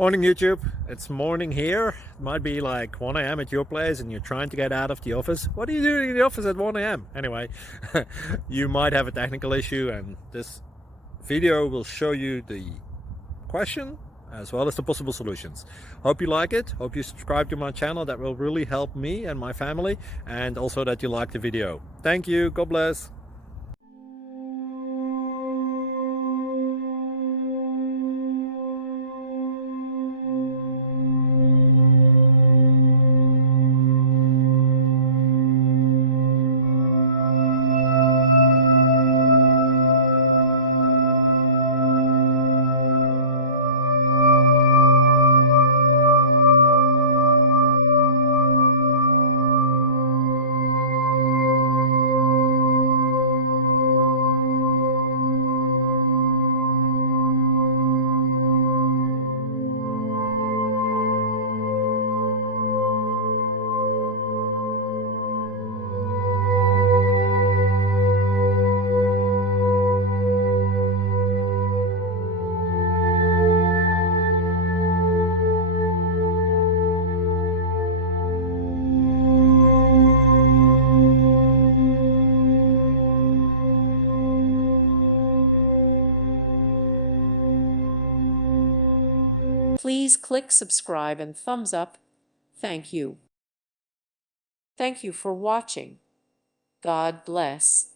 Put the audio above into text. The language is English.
Morning YouTube, it's morning here. It might be like 1 a.m. at your place and you're trying to get out of the office. What are you doing in the office at 1 a.m.? Anyway, you might have a technical issue and this video will show you the question as well as the possible solutions. Hope you like it, hope you subscribe to my channel. That will really help me and my family, and also that you like the video. Thank you, God bless. Please click subscribe and thumbs up. Thank you. Thank you for watching. God bless.